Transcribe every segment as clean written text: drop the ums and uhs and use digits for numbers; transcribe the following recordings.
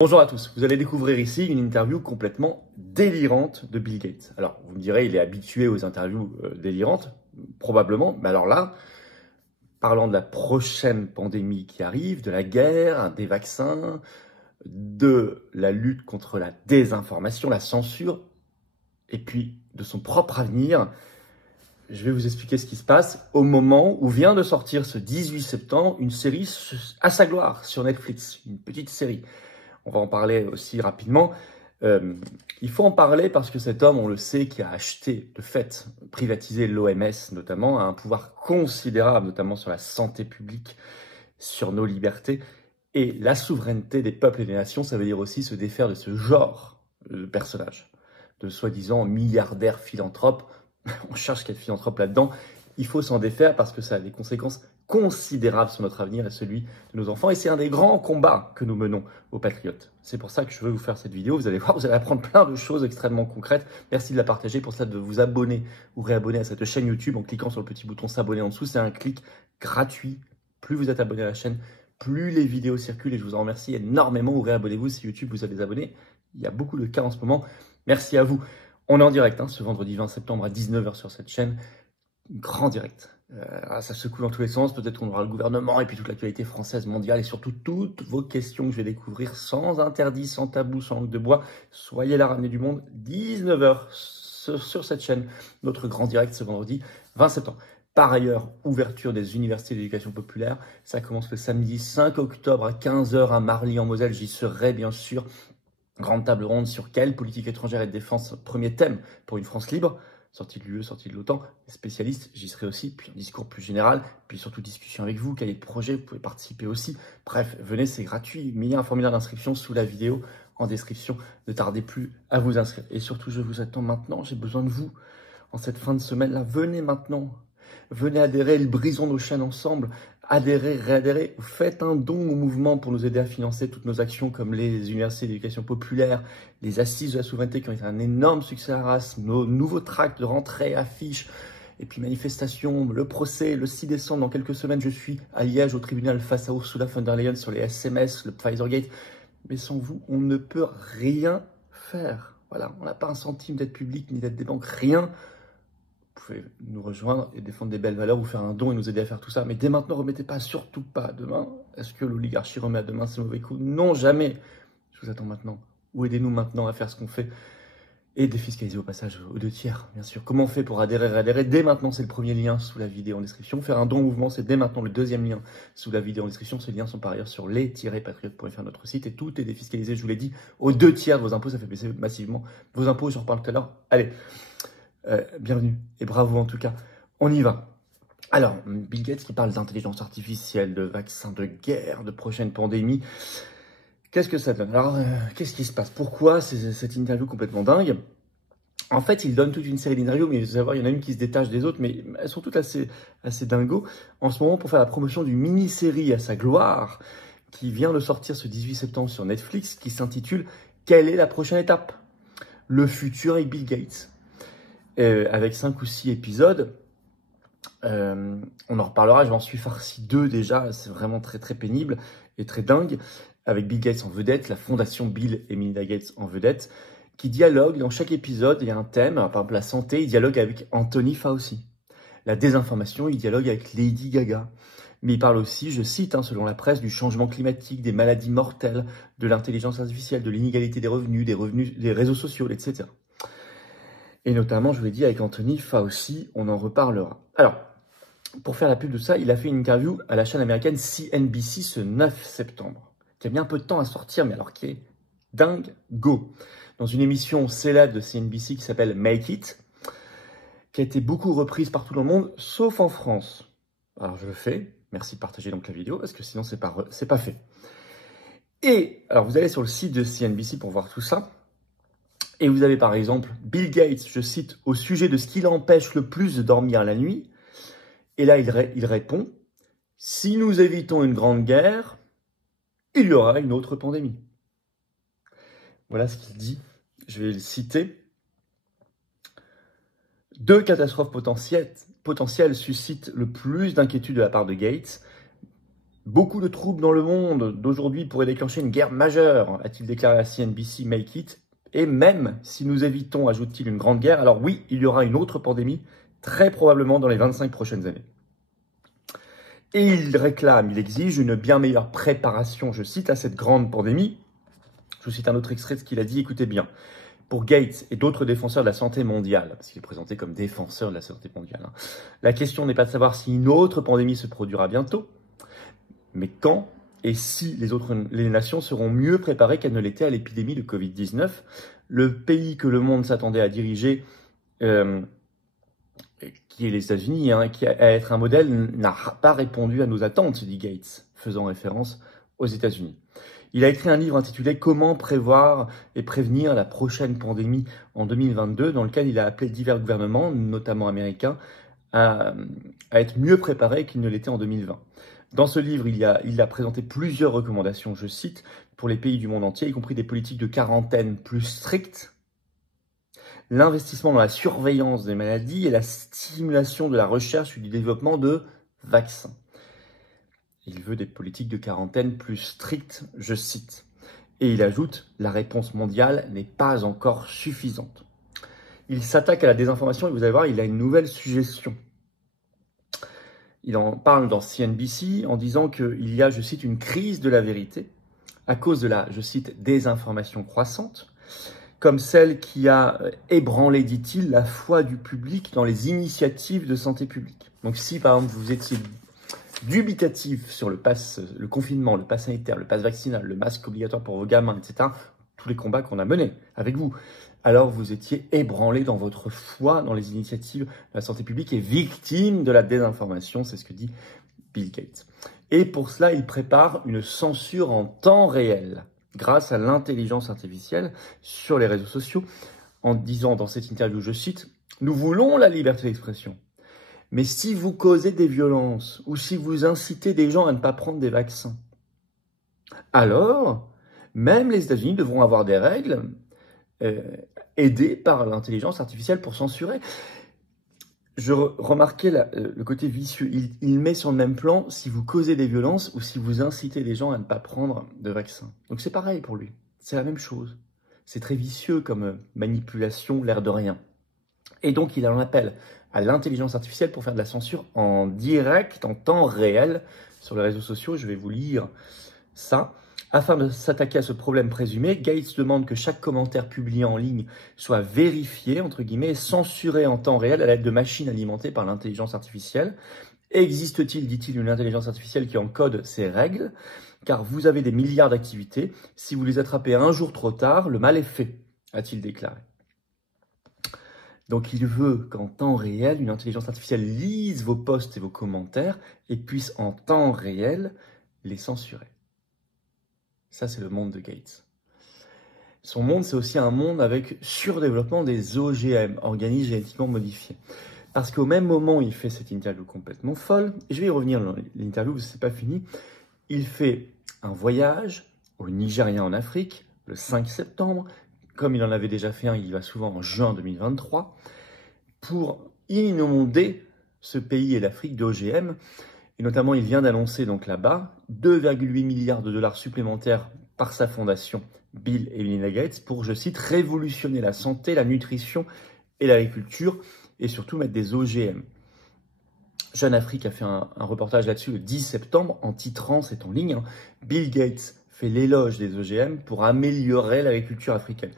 Bonjour à tous, vous allez découvrir ici une interview complètement délirante de Bill Gates. Alors, vous me direz, il est habitué aux interviews délirantes, probablement, mais alors là, parlant de la prochaine pandémie qui arrive, de la guerre, des vaccins, de la lutte contre la désinformation, la censure, et puis de son propre avenir, je vais vous expliquer ce qui se passe au moment où vient de sortir ce 18 septembre une série à sa gloire sur Netflix, une petite série. On va en parler aussi rapidement. Il faut en parler parce que cet homme, on le sait, qui a acheté, de fait, privatisé l'OMS notamment, a un pouvoir considérable, notamment sur la santé publique, sur nos libertés. Et la souveraineté des peuples et des nations, ça veut dire aussi se défaire de ce genre de personnage, de soi-disant milliardaires philanthropes. On cherche quel philanthrope là-dedans. Il faut s'en défaire parce que ça a des conséquences considérable sur notre avenir et celui de nos enfants. Et c'est un des grands combats que nous menons aux Patriotes. C'est pour ça que je veux vous faire cette vidéo. Vous allez voir, vous allez apprendre plein de choses extrêmement concrètes. Merci de la partager. Pour cela, de vous abonner ou réabonner à cette chaîne YouTube en cliquant sur le petit bouton s'abonner en dessous. C'est un clic gratuit. Plus vous êtes abonné à la chaîne, plus les vidéos circulent. Et je vous en remercie énormément. Ou réabonnez-vous si YouTube vous a désabonné. Il y a beaucoup de cas en ce moment. Merci à vous. On est en direct ce vendredi 20 septembre à 19 h sur cette chaîne. Grand direct. Ça secoue dans tous les sens. Peut-être qu'on aura le gouvernement et puis toute l'actualité française, mondiale et surtout toutes vos questions que je vais découvrir sans interdit, sans tabou, sans langue de bois. Soyez la ramenée du monde, 19 h sur cette chaîne. Notre grand direct ce vendredi 20 septembre. Par ailleurs, ouverture des universités d'éducation populaire. Ça commence le samedi 5 octobre à 15 h à Marly en Moselle. J'y serai bien sûr. Grande table ronde sur quelle politique étrangère et de défense, premier thème pour une France libre. Sortie de l'UE, sortie de l'OTAN, spécialiste, j'y serai aussi, puis un discours plus général, puis surtout discussion avec vous, cahier de projet, vous pouvez participer aussi. Bref, venez, c'est gratuit, mais il y a un formulaire d'inscription sous la vidéo, en description, ne tardez plus à vous inscrire. Et surtout, je vous attends maintenant, j'ai besoin de vous en cette fin de semaine-là, venez maintenant, venez adhérer, brisons nos chaînes ensemble, adhérez, réadhérez, faites un don au mouvement pour nous aider à financer toutes nos actions comme les universités d'éducation populaire, les assises de la souveraineté qui ont été un énorme succès à Arras, nos nouveaux tracts de rentrée, affiches, et puis manifestations, le procès, le 6 décembre, dans quelques semaines, je suis à Liège au tribunal face à Ursula von der Leyen sur les SMS, le Pfizergate. Mais sans vous, on ne peut rien faire. Voilà, on n'a pas un centime d'aide publique ni d'aide des banques, rien. Vous pouvez nous rejoindre et défendre des belles valeurs ou faire un don et nous aider à faire tout ça. Mais dès maintenant, remettez pas, surtout pas demain. Est-ce que l'oligarchie remet à demain ses mauvais coups? Non, jamais. Je vous attends maintenant. Ou aidez-nous maintenant à faire ce qu'on fait et défiscaliser au passage aux 2 tiers, bien sûr. Comment on fait pour adhérer? Dès maintenant, c'est le premier lien sous la vidéo en description. Faire un don au mouvement, c'est dès maintenant le deuxième lien sous la vidéo en description. Ces liens sont par ailleurs sur les-patriotes.fr, notre site. Et tout est défiscalisé, je vous l'ai dit, aux 2 tiers de vos impôts. Ça fait baisser massivement vos impôts, j'en reparle tout à l'heure. Allez. Bienvenue et bravo en tout cas. On y va. Alors, Bill Gates qui parle d'intelligence artificielle, de vaccins, de guerre, de prochaine pandémie. Qu'est-ce que ça donne? Alors, qu'est-ce qui se passe? Pourquoi cette interview complètement dingue? En fait, il donne toute une série d'interviews, mais vous allez voir, il y en a une qui se détache des autres, mais elles sont toutes assez dingo. En ce moment, pour faire la promotion d'une mini-série à sa gloire, qui vient de sortir ce 18 septembre sur Netflix, qui s'intitule « Quelle est la prochaine étape ?» Le futur avec Bill Gates. Avec 5 ou 6 épisodes. On en reparlera, je m'en suis farci 2 déjà, c'est vraiment très très pénible et très dingue, avec Bill Gates en vedette, la fondation Bill et Melinda Gates en vedette, qui dialogue, dans chaque épisode, il y a un thème, par exemple la santé, il dialogue avec Anthony Fauci. La désinformation, il dialogue avec Lady Gaga. Mais il parle aussi, je cite, selon la presse, du changement climatique, des maladies mortelles, de l'intelligence artificielle, de l'inégalité des revenus, des réseaux sociaux, etc. Et notamment, je vous l'ai dit, avec Anthony Fauci, on en reparlera. Alors, pour faire la pub de ça, il a fait une interview à la chaîne américaine CNBC ce 9 septembre, qui a mis un peu de temps à sortir, mais alors qui est dingue, go. Dans une émission célèbre de CNBC qui s'appelle Make It, qui a été beaucoup reprise partout dans le monde, sauf en France. Alors, je le fais. Merci de partager donc la vidéo, parce que sinon, c'est pas fait. Et, alors, vous allez sur le site de CNBC pour voir tout ça. Et vous avez par exemple Bill Gates, je cite, au sujet de ce qui l'empêche le plus de dormir la nuit. Et là, il répond, si nous évitons une grande guerre, il y aura une autre pandémie. Voilà ce qu'il dit. Je vais le citer. 2 catastrophes potentielles suscitent le plus d'inquiétude de la part de Gates. Beaucoup de troubles dans le monde d'aujourd'hui pourraient déclencher une guerre majeure, a-t-il déclaré à CNBC Make It. Et même si nous évitons, ajoute-t-il, une grande guerre, alors oui, il y aura une autre pandémie, très probablement dans les 25 prochaines années. Et il réclame, il exige une bien meilleure préparation, je cite, à cette grande pandémie. Je vous cite un autre extrait de ce qu'il a dit, écoutez bien. Pour Gates et d'autres défenseurs de la santé mondiale, parce qu'il est présenté comme défenseur de la santé mondiale, la question n'est pas de savoir si une autre pandémie se produira bientôt, mais quand et si les nations seront mieux préparées qu'elles ne l'étaient à l'épidémie de Covid-19. Le pays que le monde s'attendait à diriger, qui est les États-Unis, qui à être un modèle, n'a pas répondu à nos attentes, dit Gates, faisant référence aux États-Unis. Il a écrit un livre intitulé « Comment prévoir et prévenir la prochaine pandémie en 2022 » dans lequel il a appelé divers gouvernements, notamment américains, à être mieux préparés qu'ils ne l'étaient en 2020. Dans ce livre, il a présenté plusieurs recommandations, je cite, pour les pays du monde entier, y compris des politiques de quarantaine plus strictes, l'investissement dans la surveillance des maladies et la stimulation de la recherche et du développement de vaccins. Il veut des politiques de quarantaine plus strictes, je cite. Et il ajoute, la réponse mondiale n'est pas encore suffisante. Il s'attaque à la désinformation et vous allez voir, il a une nouvelle suggestion. Il en parle dans CNBC en disant qu'il y a, je cite, une crise de la vérité à cause de la, je cite, désinformation croissante, comme celle qui a ébranlé, dit-il, la foi du public dans les initiatives de santé publique. Donc si, par exemple, vous étiez dubitatif sur le confinement, le pass sanitaire, le pass vaccinal, le masque obligatoire pour vos gamins, etc., tous les combats qu'on a menés avec vous, alors vous étiez ébranlé dans votre foi dans les initiatives de la santé publique et victime de la désinformation, c'est ce que dit Bill Gates. Et pour cela, il prépare une censure en temps réel, grâce à l'intelligence artificielle sur les réseaux sociaux, en disant dans cette interview, je cite, « Nous voulons la liberté d'expression. Mais si vous causez des violences ou si vous incitez des gens à ne pas prendre des vaccins, alors même les États-Unis devront avoir des règles aidées par l'intelligence artificielle pour censurer. » Je remarquais le côté vicieux. Il met sur le même plan si vous causez des violences ou si vous incitez les gens à ne pas prendre de vaccins. Donc c'est pareil pour lui. C'est la même chose. C'est très vicieux comme manipulation, l'air de rien. Et donc il en appelle à l'intelligence artificielle pour faire de la censure en direct, en temps réel, sur les réseaux sociaux. Je vais vous lire ça. Afin de s'attaquer à ce problème présumé, Gates demande que chaque commentaire publié en ligne soit vérifié, entre guillemets, et censuré en temps réel à l'aide de machines alimentées par l'intelligence artificielle. Existe-t-il, dit-il, une intelligence artificielle qui encode ces règles? Car vous avez des milliards d'activités. Si vous les attrapez un jour trop tard, le mal est fait, a-t-il déclaré. Donc il veut qu'en temps réel, une intelligence artificielle lise vos posts et vos commentaires et puisse en temps réel les censurer. Ça, c'est le monde de Gates. Son monde, c'est aussi un monde avec surdéveloppement des OGM, organismes génétiquement modifiés. Parce qu'au même moment où il fait cette interview complètement folle, et je vais y revenir dans l'interview, c'est pas fini, il fait un voyage au Nigeria en Afrique, le 5 septembre, comme il en avait déjà fait un, il y va souvent en juin 2023, pour inonder ce pays et l'Afrique d'OGM. Et notamment, il vient d'annoncer donc là-bas 2,8 milliards de dollars supplémentaires par sa fondation Bill et Melinda Gates pour, je cite, révolutionner la santé, la nutrition et l'agriculture et surtout mettre des OGM. Jeune Afrique a fait un reportage là-dessus le 10 septembre en titrant, c'est en ligne, Bill Gates fait l'éloge des OGM pour améliorer l'agriculture africaine.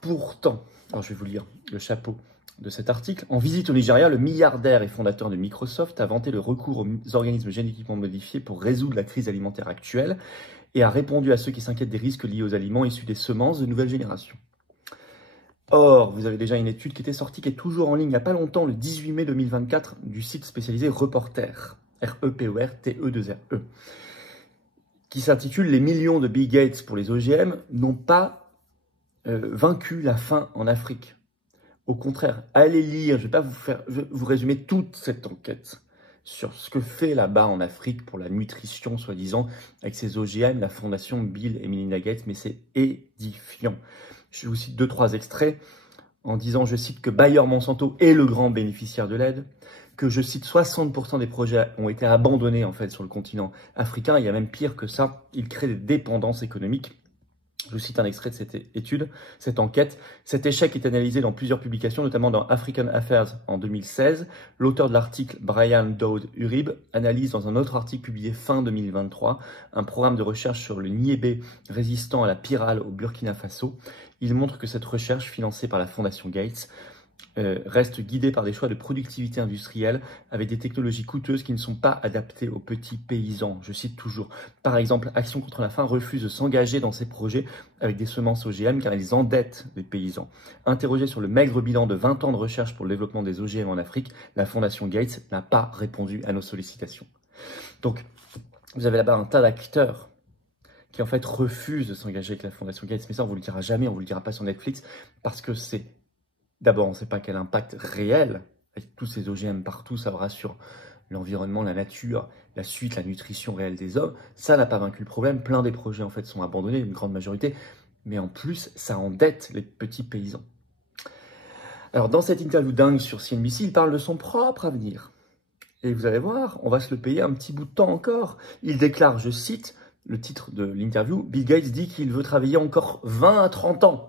Pourtant, alors je vais vous lire le chapeau de cet article. En visite au Nigeria, le milliardaire et fondateur de Microsoft a vanté le recours aux organismes génétiquement modifiés pour résoudre la crise alimentaire actuelle et a répondu à ceux qui s'inquiètent des risques liés aux aliments issus des semences de nouvelle génération. Or, vous avez déjà une étude qui était sortie, qui est toujours en ligne il n'y a pas longtemps, le 18 mai 2024, du site spécialisé Reporter, R-E-P-O-R-T-E-2-R-E, qui s'intitule « Les millions de Bill Gates pour les OGM n'ont pas vaincu la faim en Afrique ». Au contraire, allez lire, je vais vous résumer toute cette enquête sur ce que fait là-bas en Afrique pour la nutrition, soi-disant, avec ces OGM, la fondation Bill et Melinda Gates, mais c'est édifiant. Je vous cite 2-3 extraits en disant, je cite, que Bayer Monsanto est le grand bénéficiaire de l'aide, que, je cite, 60% des projets ont été abandonnés en fait sur le continent africain. Il y a même pire que ça, ils créent des dépendances économiques. Je vous cite un extrait de cette étude, cette enquête. Cet échec est analysé dans plusieurs publications, notamment dans African Affairs en 2016. L'auteur de l'article, Brian Dowd Urib, analyse dans un autre article publié fin 2023 un programme de recherche sur le niébé résistant à la pyrale au Burkina Faso. Il montre que cette recherche, financée par la Fondation Gates, reste guidée par des choix de productivité industrielle avec des technologies coûteuses qui ne sont pas adaptées aux petits paysans. Je cite toujours, par exemple, Action contre la faim refuse de s'engager dans ces projets avec des semences OGM car ils endettent les paysans. Interrogé sur le maigre bilan de 20 ans de recherche pour le développement des OGM en Afrique, la Fondation Gates n'a pas répondu à nos sollicitations. Donc, vous avez là-bas un tas d'acteurs qui en fait refusent de s'engager avec la Fondation Gates, mais ça on vous le dira jamais, on vous le dira pas sur Netflix, parce que c'est d'abord, on ne sait pas quel impact réel, avec tous ces OGM partout, ça aura sur l'environnement, la nature, la suite, la nutrition réelle des hommes. Ça n'a pas vaincu le problème. Plein des projets, en fait, sont abandonnés, une grande majorité. Mais en plus, ça endette les petits paysans. Alors, dans cette interview dingue sur CNBC, il parle de son propre avenir. Et vous allez voir, on va se le payer un petit bout de temps encore. Il déclare, je cite le titre de l'interview, Bill Gates dit qu'il veut travailler encore 20 à 30 ans.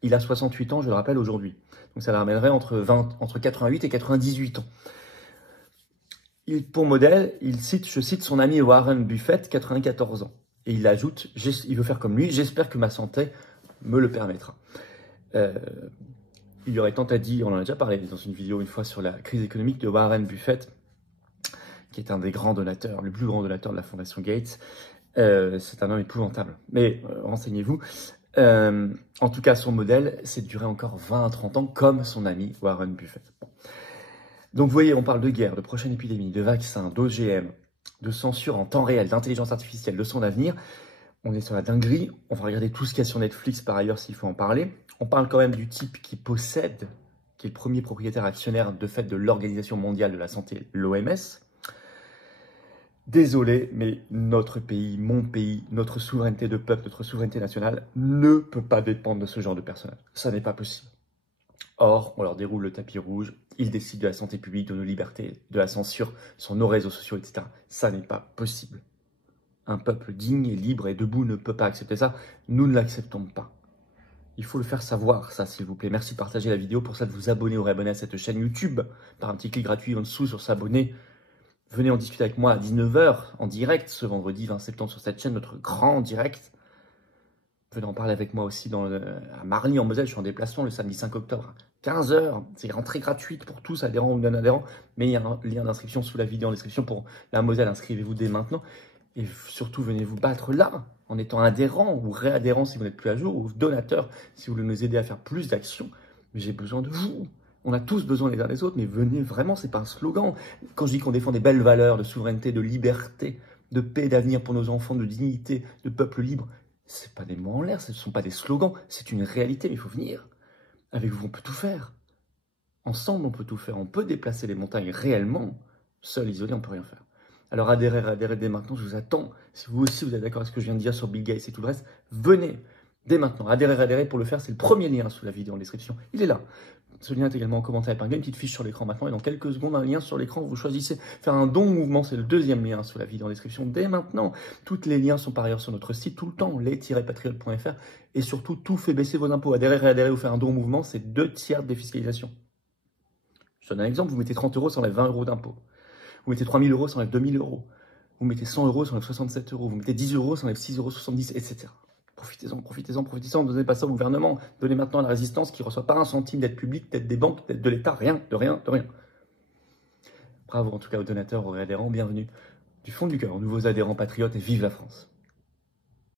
Il a 68 ans, je le rappelle, aujourd'hui. Donc ça le ramènerait entre 88 et 98 ans. Pour modèle, je cite son ami Warren Buffett, 94 ans. Et il ajoute, il veut faire comme lui, j'espère que ma santé me le permettra. Il y aurait tant à dire, on en a déjà parlé dans une vidéo une fois sur la crise économique de Warren Buffett, qui est un des grands donateurs, le plus grand donateur de la Fondation Gates. C'est un homme épouvantable. Mais renseignez-vous. En tout cas, son modèle, c'est de durer encore 20 à 30 ans, comme son ami Warren Buffett. Bon. Donc, vous voyez, on parle de guerre, de prochaine épidémie, de vaccins, d'OGM, de censure en temps réel, d'intelligence artificielle, de son avenir. On est sur la dinguerie. On va regarder tout ce qu'il y a sur Netflix, par ailleurs, s'il faut en parler. On parle quand même du type qui possède, qui est le premier propriétaire actionnaire de fait de l'Organisation mondiale de la santé, l'OMS. Désolé, mais notre pays, mon pays, notre souveraineté de peuple, notre souveraineté nationale ne peut pas dépendre de ce genre de personnage. Ça n'est pas possible. Or, on leur déroule le tapis rouge, ils décident de la santé publique, de nos libertés, de la censure sur nos réseaux sociaux, etc. Ça n'est pas possible. Un peuple digne et libre et debout ne peut pas accepter ça. Nous ne l'acceptons pas. Il faut le faire savoir, ça, s'il vous plaît. Merci de partager la vidéo. Pour ça, de vous abonner ou réabonner à cette chaîne YouTube par un petit clic gratuit en dessous sur s'abonner. Venez en discuter avec moi à 19h en direct ce vendredi 20 septembre sur cette chaîne, notre grand direct. Venez en parler avec moi aussi à Marly en Moselle, je suis en déplacement le samedi 5 octobre. 15h, c'est rentrée gratuite pour tous, adhérents ou non-adhérents, mais il y a un lien d'inscription sous la vidéo en description pour la Moselle, inscrivez-vous dès maintenant. Et surtout, venez vous battre là, en étant adhérent ou réadhérent si vous n'êtes plus à jour, ou donateur si vous voulez nous aider à faire plus d'actions. Mais j'ai besoin de vous. On a tous besoin les uns des autres, mais venez vraiment, c'est pas un slogan. Quand je dis qu'on défend des belles valeurs de souveraineté, de liberté, de paix, d'avenir pour nos enfants, de dignité, de peuple libre, c'est pas des mots en l'air, ce ne sont pas des slogans, c'est une réalité, mais il faut venir. Avec vous, on peut tout faire. Ensemble, on peut tout faire. On peut déplacer les montagnes réellement. Seul, isolé, on peut rien faire. Alors adhérez dès maintenant, je vous attends. Si vous aussi, vous êtes d'accord avec ce que je viens de dire sur Bill Gates et tout le reste, venez dès maintenant. Adhérez pour le faire, c'est le premier lien sous la vidéo en description. Il est là. Ce lien est également en commentaire épinglé, une petite fiche sur l'écran maintenant. Et dans quelques secondes, un lien sur l'écran, vous choisissez faire un don mouvement. C'est le deuxième lien sous la vidéo en description dès maintenant. Tous les liens sont par ailleurs sur notre site tout le temps, les-patriotes.fr. Et surtout, tout fait baisser vos impôts. Adhérez ou faire un don mouvement, c'est 2/3 de défiscalisation. Je donne un exemple, vous mettez 30 €, ça enlève 20 € d'impôts. Vous mettez 3 000 €, ça enlève 2 000 €. Vous mettez 100 €, ça enlève 67 €. Vous mettez 10 €, ça enlève 6,70 €, etc. Profitez-en, ne donnez pas ça au gouvernement. Donnez maintenant à la résistance qui ne reçoit pas un centime d'aide publique, d'aide des banques, d'aide de l'État, rien. Bravo en tout cas aux donateurs, aux adhérents, bienvenue du fond du cœur, aux nouveaux adhérents patriotes et vive la France.